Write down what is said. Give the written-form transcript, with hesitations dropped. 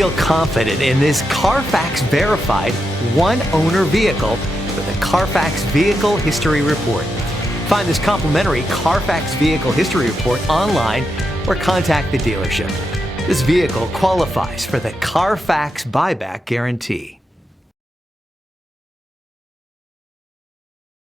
Feel confident in this Carfax verified one-owner vehicle with a Carfax Vehicle History Report. Find this complimentary Carfax Vehicle History Report online or contact the dealership. This vehicle qualifies for the Carfax Buyback Guarantee.